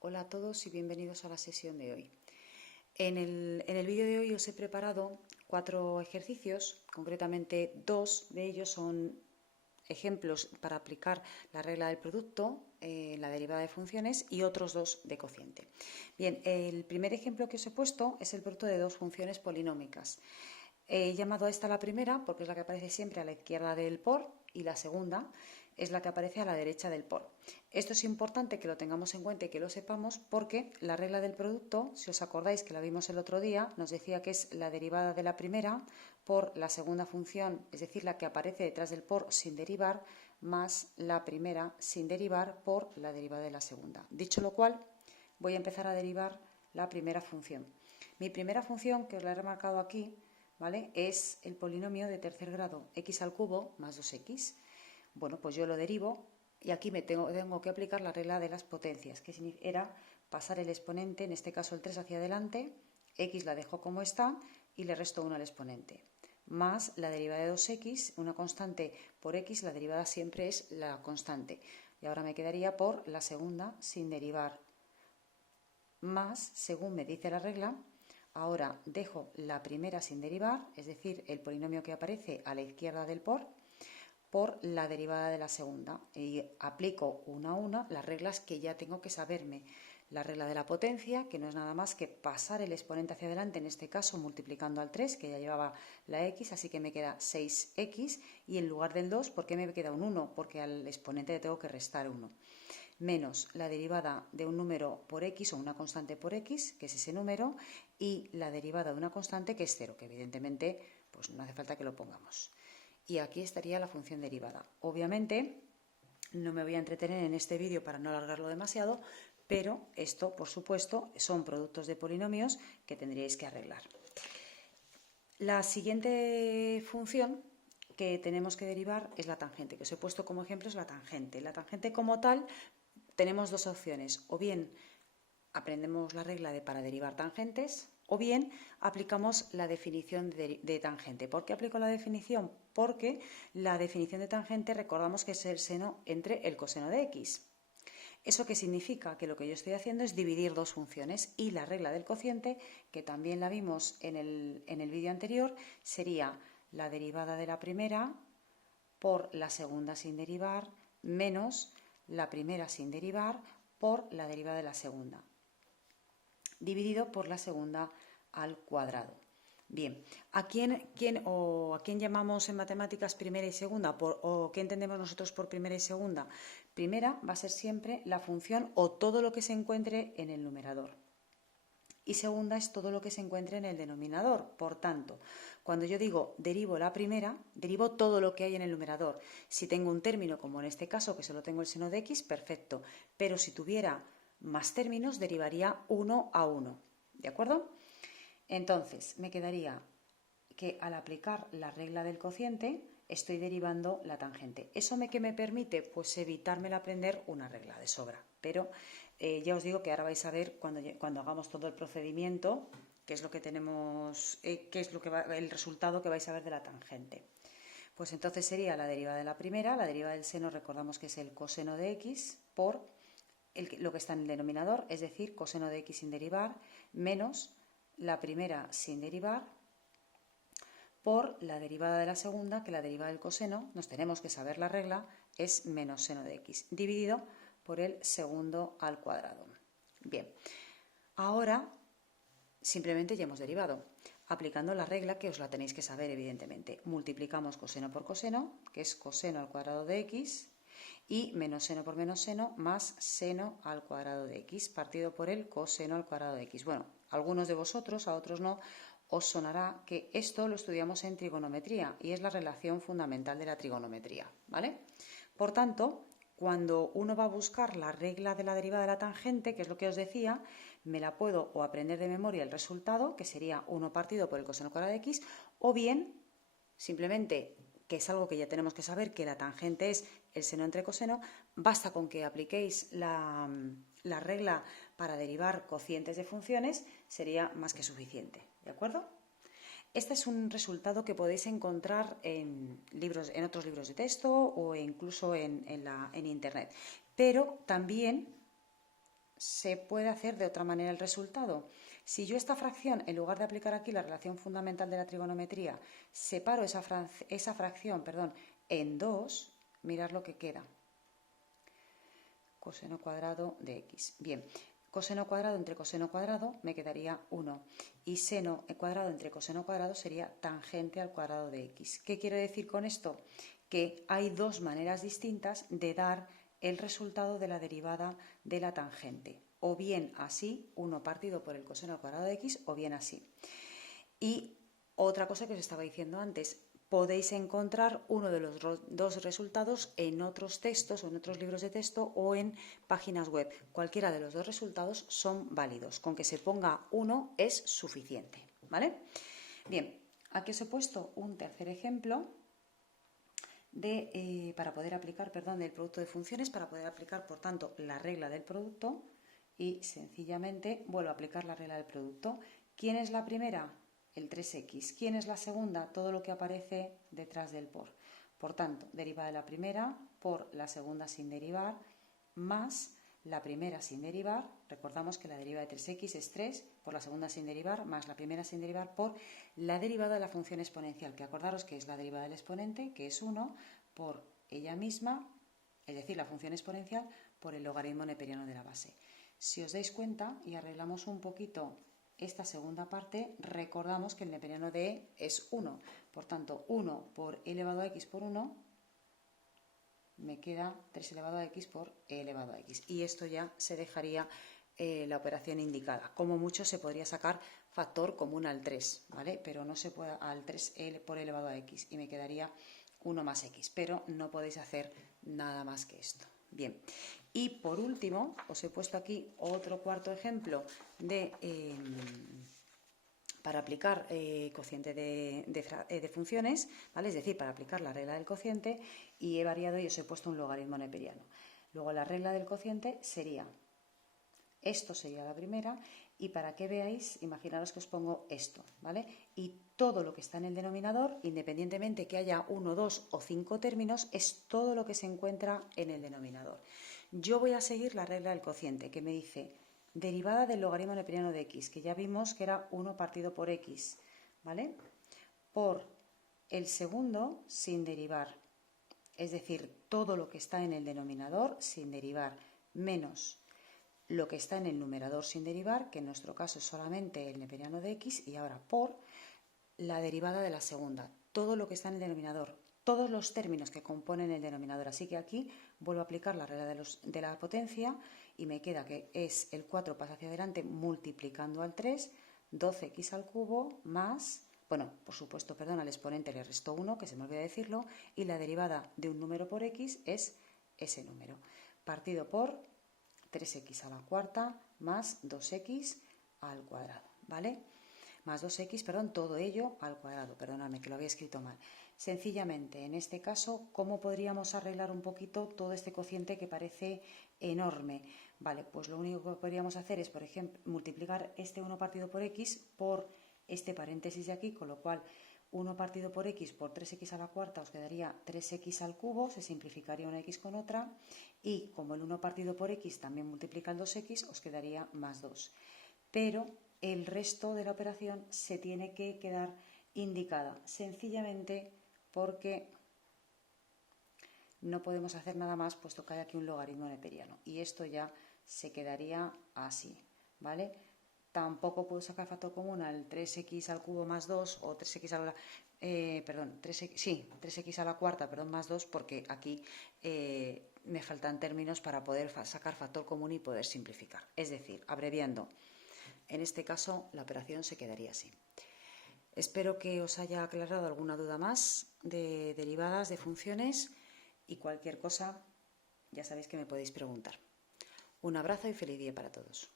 Hola a todos y bienvenidos a la sesión de hoy. En el vídeo de hoy os he preparado 4 ejercicios, concretamente 2 de ellos son ejemplos para aplicar la regla del producto, la derivada de funciones y otros 2 de cociente. Bien, el primer ejemplo que os he puesto es el producto de 2 funciones polinómicas. He llamado a esta la primera porque es la que aparece siempre a la izquierda del por y la segunda es la que aparece a la derecha del por. Esto es importante que lo tengamos en cuenta y que lo sepamos porque la regla del producto, si os acordáis que la vimos el otro día, nos decía que es la derivada de la primera por la segunda función, es decir, la que aparece detrás del por sin derivar, más la primera sin derivar por la derivada de la segunda. Dicho lo cual, voy a empezar a derivar la primera función. Mi primera función, que os la he remarcado aquí, ¿vale?, es el polinomio de tercer grado, x al cubo más 2x. Bueno, pues yo lo derivo y aquí me tengo que aplicar la regla de las potencias, que era pasar el exponente, en este caso el 3 hacia adelante, x la dejo como está y le resto 1 al exponente, más la derivada de 2x, una constante por x, la derivada siempre es la constante. Y ahora me quedaría por la segunda sin derivar, más, según me dice la regla, ahora dejo la primera sin derivar, es decir, el polinomio que aparece a la izquierda del por la derivada de la segunda y aplico una a una las reglas que ya tengo que saberme. La regla de la potencia, que no es nada más que pasar el exponente hacia adelante, en este caso multiplicando al 3, que ya llevaba la x, así que me queda 6x, y en lugar del 2, ¿por qué me queda un 1? Porque al exponente le tengo que restar 1. Menos la derivada de un número por x o una constante por x, que es ese número, y la derivada de una constante que es 0, que evidentemente pues no hace falta que lo pongamos. Y aquí estaría la función derivada. Obviamente no me voy a entretener en este vídeo para no alargarlo demasiado, pero esto, por supuesto, son productos de polinomios que tendríais que arreglar. La siguiente función que tenemos que derivar es la tangente, que os he puesto como ejemplo es la tangente. La tangente como tal tenemos dos opciones, o bien aprendemos la regla para derivar tangentes, o bien aplicamos la definición de tangente. ¿Por qué aplico la definición? Porque la definición de tangente recordamos que es el seno entre el coseno de x. ¿Eso qué significa? Que lo que yo estoy haciendo es dividir dos funciones y la regla del cociente, que también la vimos en el vídeo anterior, sería la derivada de la primera por la segunda sin derivar menos la primera sin derivar por la derivada de la segunda, dividido por la segunda al cuadrado. Bien, ¿a quién llamamos en matemáticas primera y segunda? ¿O qué entendemos nosotros por primera y segunda? Primera va a ser siempre la función o todo lo que se encuentre en el numerador. Y segunda es todo lo que se encuentre en el denominador. Por tanto, cuando yo digo derivo la primera, derivo todo lo que hay en el numerador. Si tengo un término, como en este caso, que solo tengo el seno de x, perfecto. Pero si tuviera más términos, derivaría 1 a 1. ¿De acuerdo? Entonces, me quedaría que al aplicar la regla del cociente estoy derivando la tangente. ¿Eso qué me permite? Pues evitarme el aprender una regla de sobra. Pero ya os digo que ahora vais a ver cuando hagamos todo el procedimiento qué es lo que tenemos, qué es el resultado que vais a ver de la tangente. Pues entonces sería la derivada de la primera, la derivada del seno recordamos que es el coseno de x por lo que está en el denominador, es decir, coseno de x sin derivar, menos la primera sin derivar, por la derivada de la segunda, que la derivada del coseno, nos tenemos que saber la regla, es menos seno de x, dividido por el segundo al cuadrado. Bien, ahora simplemente ya hemos derivado, aplicando la regla que os la tenéis que saber evidentemente. Multiplicamos coseno por coseno, que es coseno al cuadrado de x, y menos seno por menos seno más seno al cuadrado de x, partido por el coseno al cuadrado de x. Bueno, algunos de vosotros, a otros no, os sonará que esto lo estudiamos en trigonometría y es la relación fundamental de la trigonometría, ¿vale? Por tanto, cuando uno va a buscar la regla de la derivada de la tangente, que es lo que os decía, me la puedo o aprender de memoria el resultado, que sería 1 partido por el coseno al cuadrado de x, o bien simplemente, que es algo que ya tenemos que saber, que la tangente es el seno entre coseno, basta con que apliquéis la regla para derivar cocientes de funciones, sería más que suficiente, ¿de acuerdo? Este es un resultado que podéis encontrar en otros libros de texto o incluso en internet, pero también se puede hacer de otra manera el resultado. Si yo esta fracción, en lugar de aplicar aquí la relación fundamental de la trigonometría, separo esa fracción en 2, mirad lo que queda. Coseno cuadrado de x. Bien, coseno cuadrado entre coseno cuadrado me quedaría 1. Y seno cuadrado entre coseno cuadrado sería tangente al cuadrado de x. ¿Qué quiero decir con esto? Que hay dos maneras distintas de dar el resultado de la derivada de la tangente. O bien así, 1 partido por el coseno al cuadrado de x, o bien así. Y otra cosa que os estaba diciendo antes, podéis encontrar uno de los dos resultados en otros textos o en otros libros de texto o en páginas web. Cualquiera de los dos resultados son válidos. Con que se ponga uno es suficiente, ¿vale? Bien, aquí os he puesto un tercer ejemplo para poder aplicar, del producto de funciones, para poder aplicar, por tanto, la regla del producto y sencillamente vuelvo a aplicar la regla del producto. ¿Quién es la primera? El 3x. ¿Quién es la segunda? Todo lo que aparece detrás del por. Por tanto, derivada de la primera por la segunda sin derivar más la primera sin derivar. Recordamos que la derivada de 3x es 3 por la segunda sin derivar más la primera sin derivar por la derivada de la función exponencial, que acordaros que es la derivada del exponente, que es 1, por ella misma, es decir, la función exponencial, por el logaritmo neperiano de la base. Si os dais cuenta y arreglamos un poquito esta segunda parte, recordamos que el neperiano de e es 1. Por tanto, 1 por e elevado a x por 1 me queda 3 elevado a x por e elevado a x. Y esto ya se dejaría la operación indicada. Como mucho se podría sacar factor común al 3, ¿vale? Pero no se puede al 3 por e elevado a x y me quedaría 1 más x. Pero no podéis hacer nada más que esto. Bien. Y por último, os he puesto aquí otro cuarto ejemplo para aplicar cociente de funciones, ¿vale? Es decir, para aplicar la regla del cociente, y he variado y os he puesto un logaritmo neperiano. Luego la regla del cociente sería, esto sería la primera, y para que veáis, imaginaros que os pongo esto, ¿vale? Y todo lo que está en el denominador, independientemente que haya 1, 2 o 5 términos, es todo lo que se encuentra en el denominador. Yo voy a seguir la regla del cociente, que me dice derivada del logaritmo neperiano de x, que ya vimos que era 1 partido por x, ¿vale? Por el segundo sin derivar, es decir, todo lo que está en el denominador sin derivar, menos lo que está en el numerador sin derivar, que en nuestro caso es solamente el neperiano de x, y ahora por la derivada de la segunda, todo lo que está en el denominador, todos los términos que componen el denominador. Así que aquí vuelvo a aplicar la regla de la potencia y me queda que es el 4 pasa hacia adelante multiplicando al 3, 12x al cubo más, bueno, por supuesto, al exponente le resto 1, que se me olvidó decirlo, y la derivada de un número por x es ese número, partido por 3x a la cuarta más 2x al cuadrado, ¿vale? Más 2x, todo ello al cuadrado, perdonadme que lo había escrito mal. Sencillamente, en este caso, ¿cómo podríamos arreglar un poquito todo este cociente que parece enorme? Vale, pues lo único que podríamos hacer es, por ejemplo, multiplicar este 1 partido por x por este paréntesis de aquí, con lo cual 1 partido por x por 3x a la cuarta os quedaría 3x al cubo, se simplificaría una x con otra, y como el 1 partido por x también multiplica el 2x, os quedaría más 2. Pero el resto de la operación se tiene que quedar indicada, sencillamente porque no podemos hacer nada más puesto que hay aquí un logaritmo neperiano, y esto ya se quedaría así, ¿vale? Tampoco puedo sacar factor común al 3x al cubo más 2 o 3x a la, 3x a la cuarta, más 2, porque aquí me faltan términos para poder sacar factor común y poder simplificar. Es decir, abreviando, en este caso la operación se quedaría así. Espero que os haya aclarado alguna duda más de derivadas, de funciones, y cualquier cosa ya sabéis que me podéis preguntar. Un abrazo y feliz día para todos.